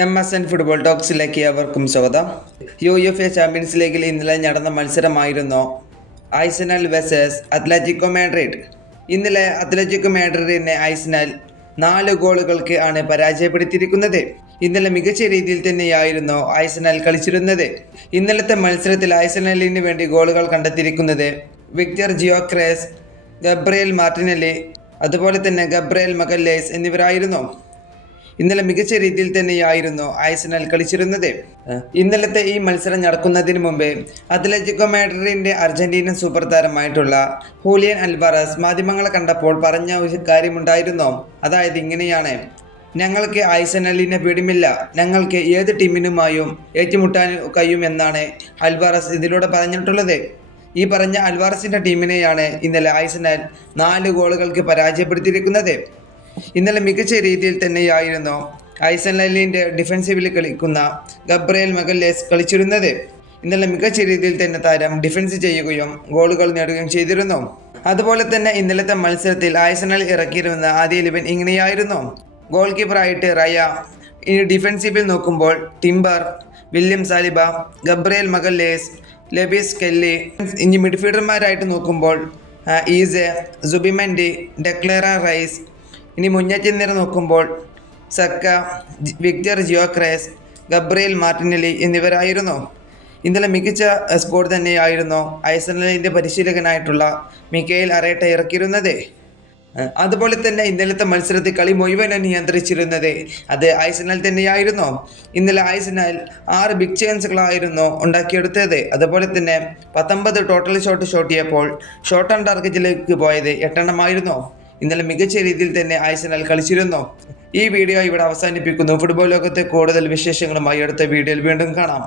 M S N football ടോക്സിലേക്ക് അവർക്കും സ്വാഗതം. യു എഫ് എ ചാമ്പ്യൻസ് ലീഗിൽ ഇന്നലെ നടന്ന മത്സരമായിരുന്നു ഐസനൽ വെസേഴ്സ് അത്ലറ്റിക്കോ മാഡ്രിഡ് ഇന്നലെ അത്ലറ്റിക്കോ മാഡ്രിഡിനെ ഐസനൽ നാല് ഗോളുകൾക്ക് ആണ് പരാജയപ്പെടുത്തിയിരിക്കുന്നത്. ഇന്നലെ മികച്ച രീതിയിൽ തന്നെയായിരുന്നു ഐസനൽ കളിച്ചിരുന്നത്. ഇന്നലത്തെ മത്സരത്തിൽ ഐസനലിന് വേണ്ടി ഗോളുകൾ കണ്ടെത്തിയിരിക്കുന്നത് വിക്ടർ ജിയോക്രേസ് ഗബ്രിയൽ മാർട്ടിനലി അതുപോലെ തന്നെ ഗബ്രിയൽ മഗല്ലേസ് എന്നിവരായിരുന്നു. ഇന്നലെ മികച്ച രീതിയിൽ തന്നെയായിരുന്നു ഐസനൽ കളിച്ചിരുന്നത്. ഇന്നലത്തെ ഈ മത്സരം നടക്കുന്നതിന് മുമ്പേ അത്ലറ്റിക്കോ മാഡ്രിഡിന്റെ അർജന്റീനൻ സൂപ്പർ താരമായിട്ടുള്ള ഹൂലിയൻ അൽവാറസ് മാധ്യമങ്ങളെ കണ്ടപ്പോൾ പറഞ്ഞ ഒരു കാര്യമുണ്ടായിരുന്നു. അതായത് ഇങ്ങനെയാണ്. ഞങ്ങൾക്ക് ഐസനലിനെ പേടിമില്ല ഞങ്ങൾക്ക് ഏത് ടീമിനുമായും ഏറ്റുമുട്ടാൻ കഴിയും എന്നാണ് അൽവാറസ് ഇതിലൂടെ പറഞ്ഞിട്ടുള്ളത്. ഈ പറഞ്ഞ അൽവാറസിന്റെ ടീമിനെയാണ് ഇന്നലെ ഐസനൽ നാല് ഗോളുകൾക്ക് പരാജയപ്പെടുത്തിയിരിക്കുന്നത്. ഇന്നലെ മികച്ച രീതിയിൽ തന്നെയായിരുന്നു ഐസനലിന്റെ ഡിഫൻസീവിൽ കളിക്കുന്ന ഗബ്രയേൽ മഗല്ലേസ് കളിച്ചിരുന്നത്. ഇന്നലെ മികച്ച രീതിയിൽ തന്നെ താരം ഡിഫൻസ് ചെയ്യുകയും ഗോളുകൾ നേടുകയും ചെയ്തിരുന്നു. അതുപോലെ തന്നെ ഇന്നലത്തെ മത്സരത്തിൽ ഐസനൽ ഇറക്കിയിരുന്ന ആദ്യ ഇലവൻ ഇങ്ങനെയായിരുന്നു. ഗോൾ കീപ്പറായിട്ട് റയ ഇനി ഡിഫൻസീവിൽ നോക്കുമ്പോൾ Timber William Saliba Gabriel Magalhaes Lewis Kelly ഇനി മിഡ്ഫീൽഡർമാരായിട്ട് നോക്കുമ്പോൾ ഈസെ സുബിമെൻഡി ഡെക്ലേറ റൈസ് ഇനി മുന്നേറ്റം നിര നോക്കുമ്പോൾ Saka Viktor Gyokeres Gabriel Martinelli എന്നിവരായിരുന്നു. ഇന്നലെ മികച്ച സ്കോർ തന്നെയായിരുന്നു ഐസനലിന്റെ പരിശീലകനായിട്ടുള്ള മിക്കയിൽ അറേട്ട ഇറക്കിയിരുന്നത്. അതുപോലെ തന്നെ ഇന്നലത്തെ മത്സരത്തിൽ കളി മുഴുവൻ നിയന്ത്രിച്ചിരുന്നത് അത് ഐസനൽ തന്നെയായിരുന്നു. ഇന്നലെ ഐസനൽ ആറ് ബിഗ് ചാൻസുകളായിരുന്നു ഉണ്ടാക്കിയെടുത്തത്. അതുപോലെ തന്നെ പത്തൊമ്പത് ടോട്ടൽ ഷോട്ട് ഷോട്ട് ചെയ്യപ്പോൾ ഷോട്ട് ആൻഡ് ടാർഗറ്റിലേക്ക് പോയത് എട്ടെണ്ണമായിരുന്നു. ഇന്നലെ മികച്ച രീതിയിൽ തന്നെ ഐസനൽ കളിച്ചിരുന്നു. ഈ വീഡിയോ ഇവിടെ അവസാനിപ്പിക്കുന്നു. ഫുട്ബോൾ ലോകത്തെ കൂടുതൽ വിശേഷങ്ങളുമായി അടുത്ത വീഡിയോയിൽ വീണ്ടും കാണാം.